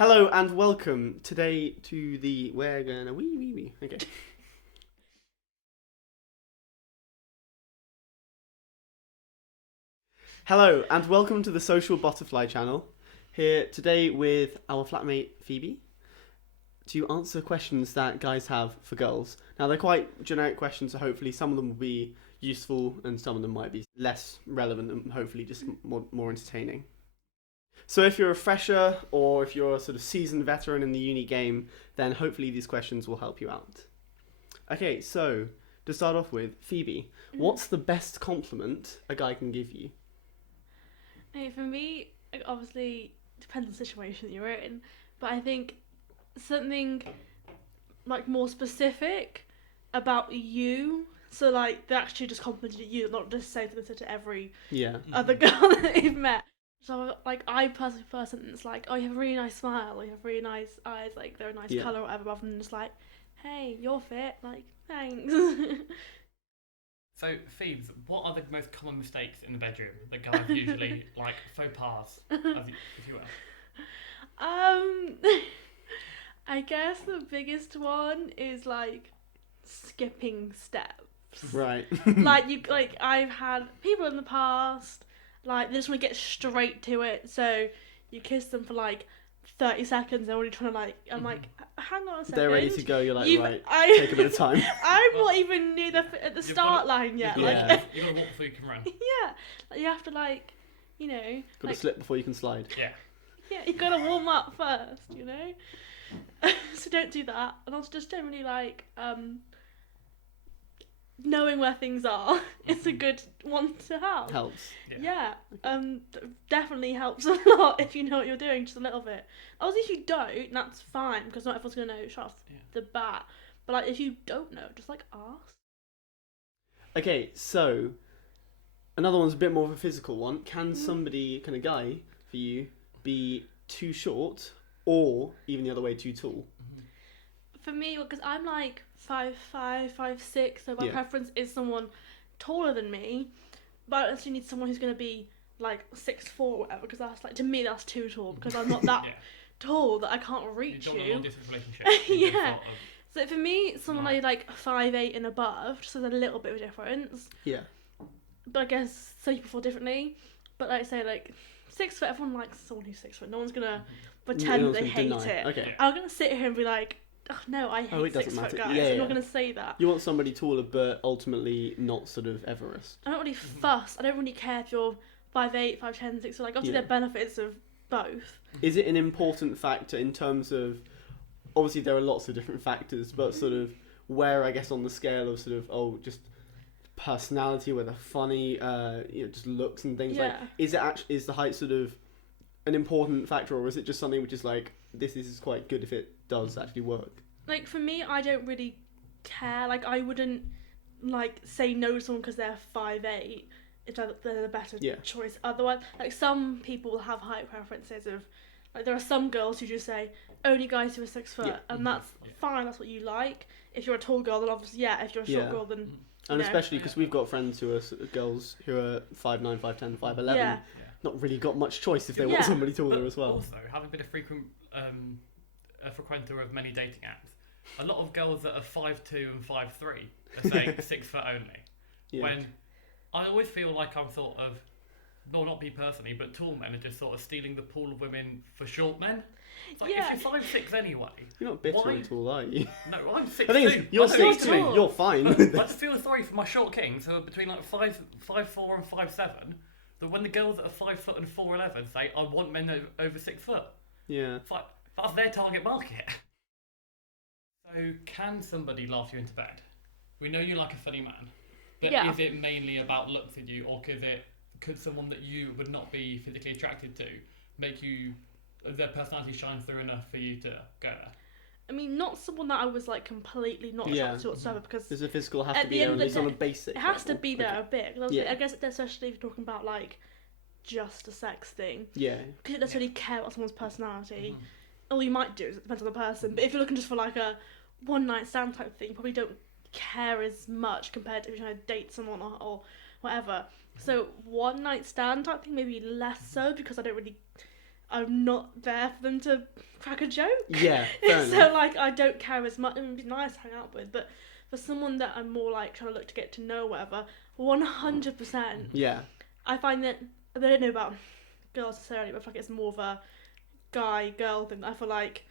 Hello and welcome today to the we're gonna wee. Okay. Hello and welcome to the Social Butterfly channel. Here today with our flatmate Phoebe to answer questions that guys have for girls. Now they're quite generic questions, so hopefully some of them will be useful and some of them might be less relevant and hopefully just more entertaining. So if you're a fresher or if you're a sort of seasoned veteran in the uni game, then hopefully these questions will help you out. Okay, so to start off with, Phoebe, what's the best compliment a guy can give you? Hey, for me, like, obviously depends on the situation that you're in, but I think something like more specific about you. So like they actually just complimented you, not just say something to every other girl that you've met. So like I personally prefer something that's like, oh, you have a really nice smile, or you have really nice eyes, like they're a nice colour or whatever, rather than just like, hey, you're fit, like thanks. So, Phoebe, what are the most common mistakes in the bedroom that guys usually like faux pas, if you will? I guess the biggest one is like skipping steps. Right. I've had people in the past, like they just want to get straight to it, so you kiss them for like 30 seconds, they're already trying to like, I'm like, hang on a second. They're ready to go, you're like, take a bit of time. I'm not even near at the start line yet. You've got to walk before you can run. Yeah, like, you have to like, you know. Got to slip before you can slide. Yeah. Yeah, you got to warm up first, you know. So don't do that. And also just generally like, knowing where things are is a good one to have. Helps. Yeah. Definitely helps a lot if you know what you're doing, just a little bit. Obviously, if you don't, that's fine because not everyone's gonna know straight off the bat. But like, if you don't know, just like ask. Okay, so another one's a bit more of a physical one. Can somebody, can a guy for you be too short, or even the other way, too tall? For me, because I'm like 5'5", 5'6", so my preference is someone taller than me, but I actually need someone who's going to be like 6'4" or whatever, because that's like, to me that's too tall, because I'm not that tall that I can't reach you. You don't want a long-distance relationship. Yeah. So for me, someone like 5'8" and above, just has a little bit of a difference. Yeah. But I guess some people feel differently. But like I say, like 6 foot, everyone likes someone who's 6 foot. No one's gonna pretend that they hate it. Okay. I'm gonna sit here and be like, oh no, I hate 6 foot guys. I'm not gonna say that. You want somebody taller, but ultimately not sort of Everest. I don't really fuss. I don't really care if you're 5'8", 5'10", 6 foot. Like obviously there are benefits of both. Is it an important factor in terms of, obviously there are lots of different factors, but sort of where I guess on the scale of sort of just personality, whether funny, just looks and things like, is the height sort of an important factor, or is it just something which is like, this is quite good if it does actually work? Like for me, I don't really care. Like I wouldn't like say no to someone because they're 5'8" if they're the better choice. Otherwise, like some people have height preferences of, like there are some girls who just say only guys who are 6 foot, and that's fine. That's what you like. If you're a tall girl, then obviously if you're a short girl, then and especially because we've got friends who are girls who are 5'9", 5'10", 5'11". Not really got much choice if they want somebody taller as well. Also, having been a frequenter of many dating apps, a lot of girls that are 5'2" and 5'3" are saying 6 foot only. Yeah. When I always feel like I'm sort of, well, not me personally, but tall men are just sort of stealing the pool of women for short men. It's like, if you're 5'6" anyway... You're not bitter at all, are you? No, I'm 6'2". The thing is, you're 6'2", you're fine. I just feel sorry for my short kings who are between like 5'4" and 5'7", that when the girls that are 5 foot and 4'11" say, I want men over 6 foot. Yeah. It's like, that's their target market. So, can somebody laugh you into bed? We know you like a funny man, but is it mainly about looks in you, or could someone that you would not be physically attracted to make you, their personality shine through enough for you to go there? I mean, not someone that I was like completely not attracted to whatsoever, because there's a physical has to be there, at least on a basic. It has to be there a bit. I guess especially if you're talking about like just a sex thing. Yeah. Because you don't necessarily care about someone's personality. All you might do is it depends on the person. But if you're looking just for like a one night stand type thing, you probably don't care as much compared to if you're trying to date someone or whatever. So one night stand type thing, maybe less so, because I don't really. I'm not there for them to crack a joke. Yeah, fair So enough. like I don't care as much. It would be nice to hang out with, but for someone that I'm more like trying to look to get to know, whatever, 100%. Yeah. I find that I don't know about girls necessarily, but I feel like it's more of a guy-girl thing. I feel like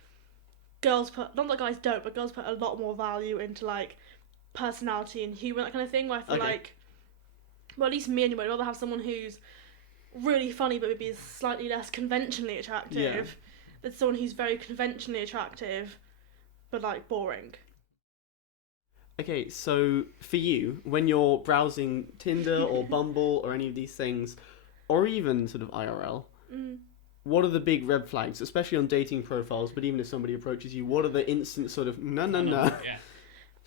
girls put, not that guys don't, but girls put a lot more value into like personality and humour, that kind of thing. Where I feel like, well, at least me anyway, I'd rather have someone who's really funny but maybe is slightly less conventionally attractive than someone who's very conventionally attractive but like boring. Okay, so for you, when you're browsing Tinder or Bumble or any of these things, or even sort of IRL, what are the big red flags, especially on dating profiles, but even if somebody approaches you, what are the instant sort of, no. Yeah.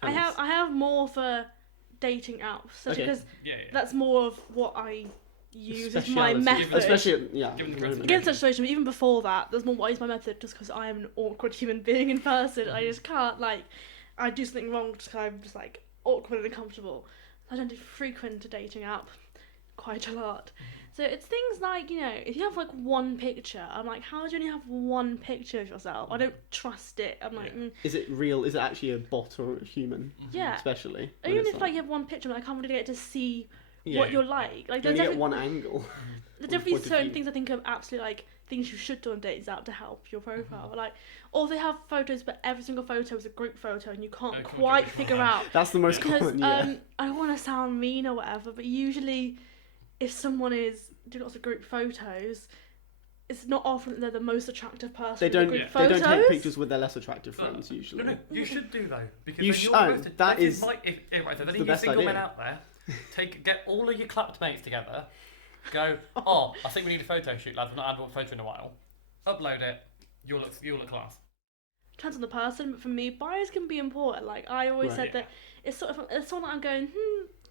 I have more for dating apps, because Yeah. that's more of what I use as my Speciality. method. Especially, Given the present Against that situation, but even before that, there's more what I use my method just because I am an awkward human being in person. I just can't, like, I do something wrong just because I'm just, like, awkward and uncomfortable. I don't frequent a dating app quite a lot. So it's things like, you know, if you have, like, one picture, I'm like, how do you only have one picture of yourself? I don't trust it. I'm like, Is it real? Is it actually a bot or a human? yeah. Especially. Even if, like, you have one picture, I'm like, I can't really get to see what you're like. Like, You there's only get definitely, one angle. there's definitely point of certain view. things I think are absolutely, like, things you should do on dates out to help your profile. Like, or they have photos, but every single photo is a group photo, and you can't quite figure out. That's the most Because common, yeah. I don't want to sound mean or whatever, but usually, if someone is doing lots of group photos, it's not often that they're the most attractive person. They in the don't. group They photos. don't take pictures with their less attractive friends usually. No, you should do though, because You then sh- you're oh, both that is right. So then the if you best single men idea. out there, get all of your clapped mates together, go. Oh, I think we need a photo shoot, lads. We've not had a photo in a while. Upload it. You'll look class. Depends on the person, but for me, bios can be important. Like I always said that it's sort of it's someone that I'm going,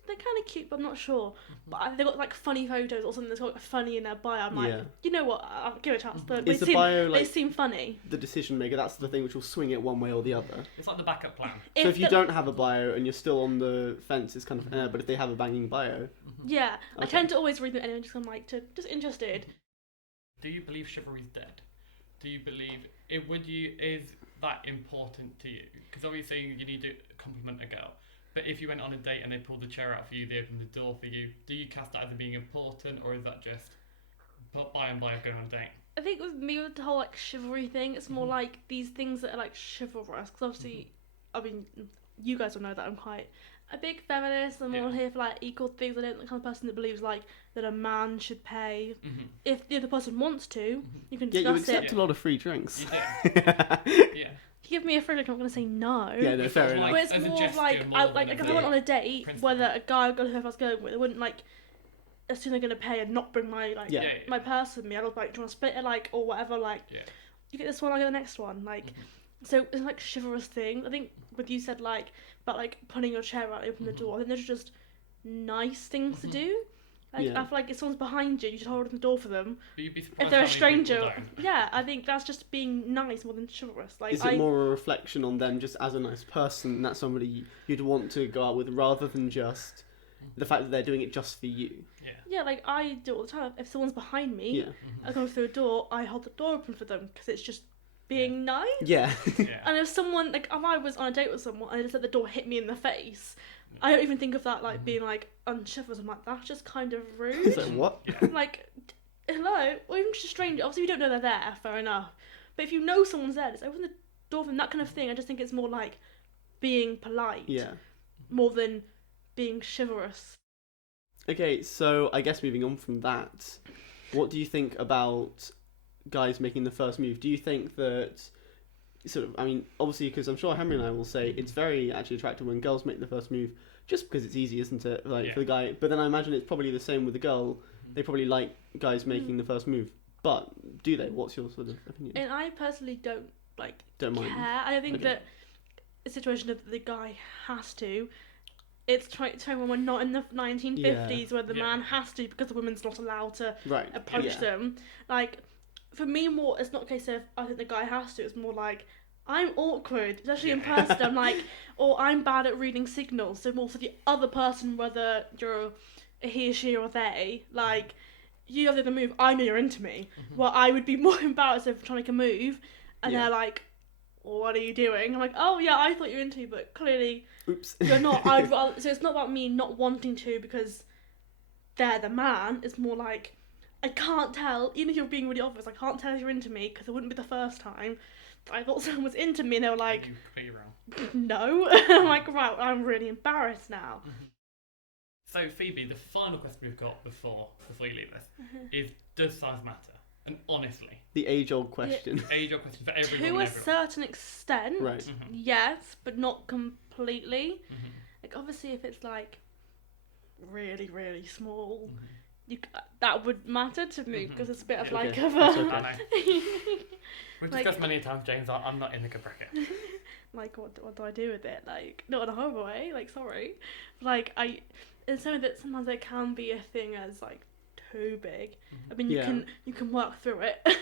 they're kind of cute, but I'm not sure. But they've got like funny photos or something that's got funny in their bio. I'm like, you know what? I'll give it a chance. But Is the bio, like, they seem funny. The decision maker, that's the thing which will swing it one way or the other. It's like the backup plan. So if you don't have a bio and you're still on the fence, it's kind of but if they have a banging bio, yeah, I tend to always read them anyway, just 'cause I'm like just interested. Do you believe chivalry's dead? Do you believe is that important to you? Because obviously you need to compliment a girl. But if you went on a date and they pulled the chair out for you, they opened the door for you, do you cast that as being important, or is that just by and by of going on a date? I think with me, with the whole like chivalry thing, it's more like these things that are like chivalrous. Because obviously, I mean, you guys will know that I'm quite a big feminist. I'm all here for like equal things. I don't the kind of person that believes like that a man should pay. If the other person wants to, you can discuss you accept it. a lot of free drinks. You do. Yeah. If you give me a free drink, I'm not going to say no. Yeah, no, fair Like, enough. But it's as a more of gesture, like, more like than if a I went on a date, principle. whether a guy or girl whoever I was going with, I wouldn't like assume they're going to pay and not bring my like my purse with me. I'd like, do you want to split it like or whatever like. You get this one, I get the next one. Like, so it's like chivalrous thing. I think what you said like about like putting your chair out, open the door. I think those are just nice things to do. Like I feel like if someone's behind you, you should hold the door for them. But you'd be surprised If they're how a many people stranger, don't. yeah, I think that's just being nice more than chivalrous. Like, Is it more a reflection on them just as a nice person, and that's somebody you'd want to go out with, rather than just the fact that they're doing it just for you? Yeah, like I do all the time. If someone's behind me, I go through a door, I hold the door open for them because it's just being nice. Yeah. And if someone, like, if I was on a date with someone and I just let the door hit me in the face, I don't even think of that like being like unchivalrous. I'm like, that's just kind of rude. So what? Like, hello, or even just a stranger. Obviously, you don't know they're there. Fair enough. But if you know someone's there, just open the door for them. That kind of thing. I just think it's more like being polite. Yeah. More than being chivalrous. Okay, so I guess moving on from that, what do you think about guys making the first move? Do you think that sort of, I mean, obviously, because I'm sure Henry and I will say it's very actually attractive when girls make the first move, just because it's easy, isn't it? Like for the guy, but then I imagine it's probably the same with the girl. They probably like guys making the first move, but do they? What's your sort of opinion? And I personally don't Don't mind. care. I think that a situation of the guy has to. It's trying when we're not in the 1950s where the man has to because the woman's not allowed to approach them. Like, for me, more it's not a case of I think the guy has to. It's more like I'm awkward, especially in person. I'm like, or I'm bad at reading signals. So more for the other person, whether you're a he, she, or they. Like, you have the move, I know you're into me. Well, I would be more embarrassed if I'm trying to make a move and they're like, what are you doing? I'm like, oh yeah, I thought you were into me, but clearly Oops. you're not. So it's not about me not wanting to because they're the man. It's more like, I can't tell, even if you're being really obvious, I can't tell if you're into me because it wouldn't be the first time. I thought someone was into me and they were like, You're completely wrong. no. I'm like, right, I'm really embarrassed now. So Phoebe, the final question we've got before you leave us is: does size matter? And honestly, The age-old question. age-old question for everyone. To a and everyone. certain extent, Right. yes, but not completely. Like obviously, if it's like really, really small, that would matter to me because it's a bit of Okay. like of It's a okay. I know. We've Like- discussed many times, James. I'm not in the good bracket. like what do I do with it? Like not in a horrible way. Like sorry, like it's something that sometimes it can be a thing as like too big. I mean, you can work through it.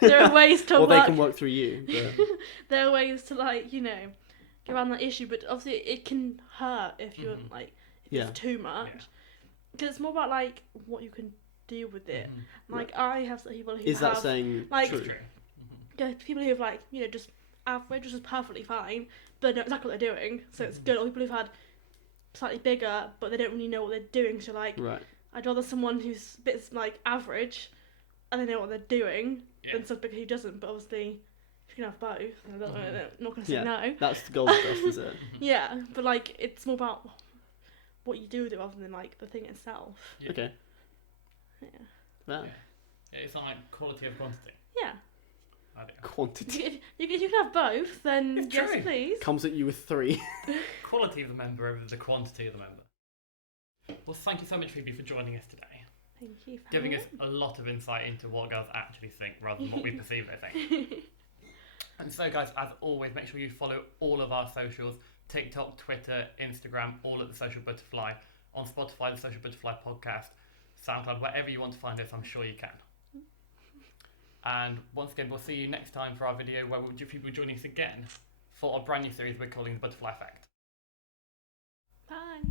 There are ways to Or work. they can work through you. But... There are ways to like get around that issue, but obviously it can hurt if you're like if it's too much. Because it's more about like what you can do with it. Like I have some people who Is that saying like true? people who have like just average, which is perfectly fine, but they know exactly what they're doing, so it's good. Or people who've had slightly bigger, but they don't really know what they're doing. So like, Right. I'd rather someone who's a bit like average, and they know what they're doing, than someone bigger who doesn't. But obviously, if you can have both, I'm not gonna say no. That's the gold dust, is it? Yeah, but like it's more about what you do with it rather than like the thing itself. Yeah. Okay. Yeah. Wow. Yeah, it's not like quality of quantity. Yeah. I do. Quantity. If you can have both, then It's yes, true. please. Comes at you with 3. Quality of the member over the quantity of the member. Well, thank you so much, Phoebe, for joining us today. Thank you for Giving us having a lot of insight into what girls actually think rather than what we perceive they think. me. And so, guys, as always, make sure you follow all of our socials: TikTok, Twitter, Instagram, all at The Social Butterfly. On Spotify, The Social Butterfly Podcast, SoundCloud, wherever you want to find us, I'm sure you can. And once again, we'll see you next time for our video where people joining us again for our brand new series we're calling The Butterfly Effect. Bye.